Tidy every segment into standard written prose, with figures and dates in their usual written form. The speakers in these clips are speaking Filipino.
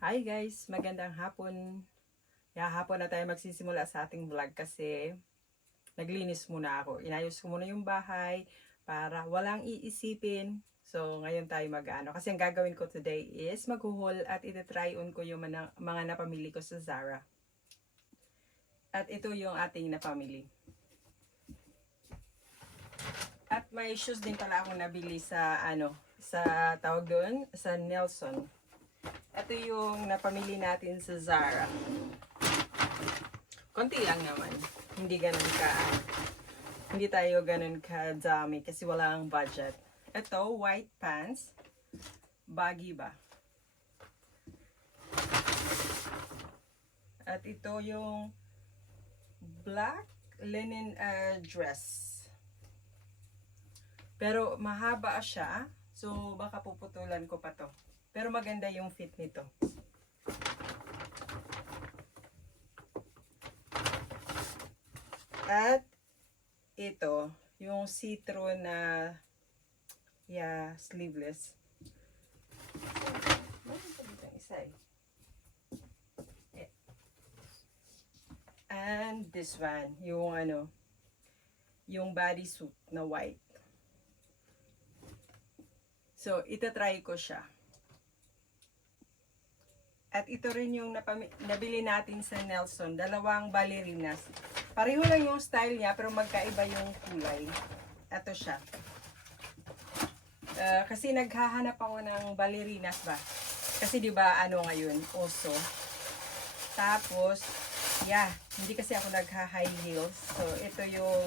Hi guys! Magandang hapon. Hapon na tayo magsisimula sa ating vlog kasi naglinis muna ako. Inayos ko muna yung bahay para walang iisipin. So ngayon tayo mag-ano. Kasi ang gagawin ko today is mag-haul at iti-try on ko yung mga napamili ko sa Zara. At ito yung ating napamili. At may shoes din pala akong nabili sa sa tawag doon, sa Nelson. Ito yung napamili natin sa Zara. Konti lang naman. Hindi tayo ganun ka dami kasi wala ang budget. Ito, white pants. Baggy ba? At ito yung black linen dress. Pero mahaba siya. So baka puputulan ko pa to. Pero maganda yung fit nito. At ito, yung see-through na sleeveless. And this one, yung bodysuit na white. So, itatry ko siya. At ito rin yung nabili natin sa Nelson. Dalawang ballerinas. Pareho lang yung style niya pero magkaiba yung kulay. Ito siya. Kasi naghahanap ako ng ballerinas ba. Kasi di ba ngayon, oso. Tapos, hindi kasi ako nagha-high heels. So, ito yung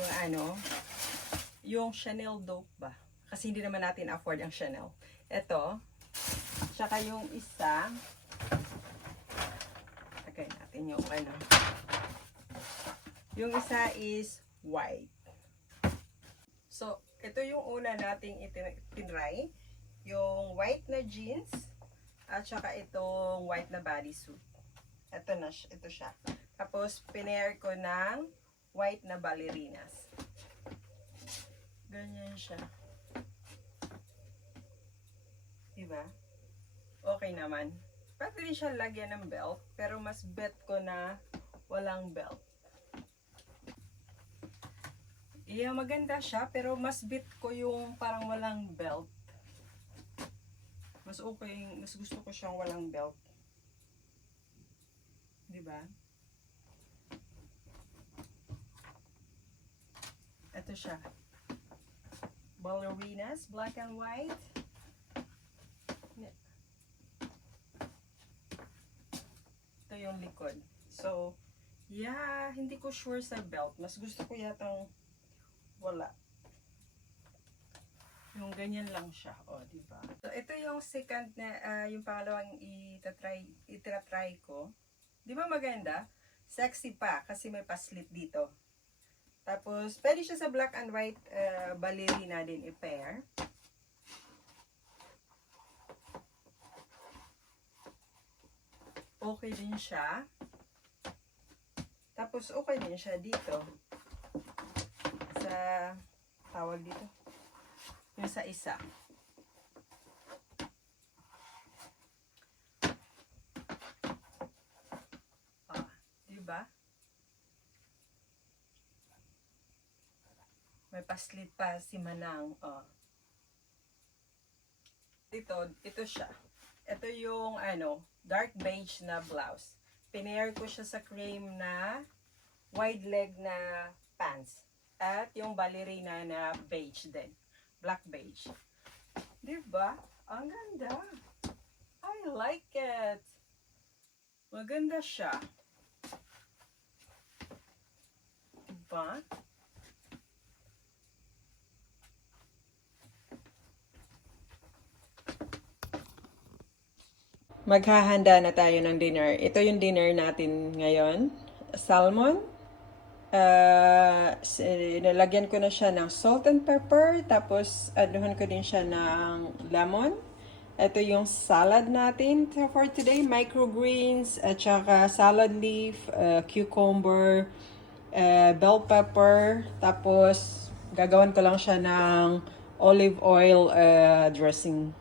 yung Chanel dope ba. Kasi hindi naman natin afford ang Chanel. Ito. Tsaka yung isa, lagay natin yung yung isa is white. So, ito yung una nating itinry. Yung white na jeans at saka itong white na bodysuit. Ito siya. Tapos, pinair ko ng white na ballerinas. Ganyan siya. Diba? Okay naman. Pwede rin siya lagyan ng belt, pero mas bet ko na walang belt. Maganda siya, pero mas bet ko yung parang walang belt. Mas gusto ko siyang walang belt. Diba? Ito siya. Ballerinas, black and white. Ito yung likod. So, hindi ko sure sa belt. Mas gusto ko yatang wala. Yung ganyan lang siya. O, diba? So, ito yung second na, yung pangalawang itatry ko. Di ba maganda? Sexy pa kasi may paslit dito. Tapos, pwede siya sa black and white ballerina din i-pair. Okay din siya. Tapos, okay din siya dito. Sa, tawag dito. Yung sa isa. Diba? May paslit pa si Manang. Ito siya. Ito yung dark beige na blouse. Pinair ko siya sa cream na wide leg na pants. At yung ballerina na beige din. Black beige. Diba? Ang ganda. I like it. Maganda siya. Diba? Maghahanda na tayo ng dinner. Ito yung dinner natin ngayon. Salmon. Nilagyan ko na siya ng salt and pepper. Tapos, aduhan ko din siya ng lemon. Ito yung salad natin for today. Microgreens, at saka salad leaf, cucumber, bell pepper. Tapos, gagawan ko lang siya ng olive oil dressing.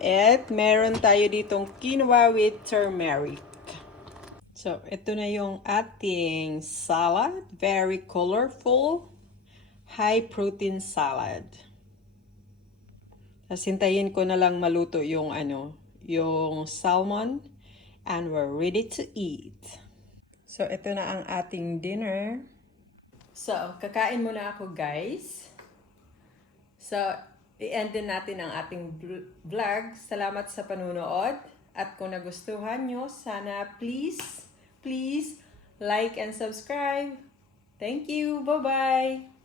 At meron tayo ditong quinoa with turmeric. So, ito na yung ating salad. Very colorful. High protein salad. Tapos hintayin ko na lang maluto yung yung salmon. And we're ready to eat. So, ito na ang ating dinner. So, kakain muna ako, guys. So, i-end din natin ang ating vlog. Salamat sa panunood. At kung nagustuhan nyo, sana please like and subscribe. Thank you. Bye-bye.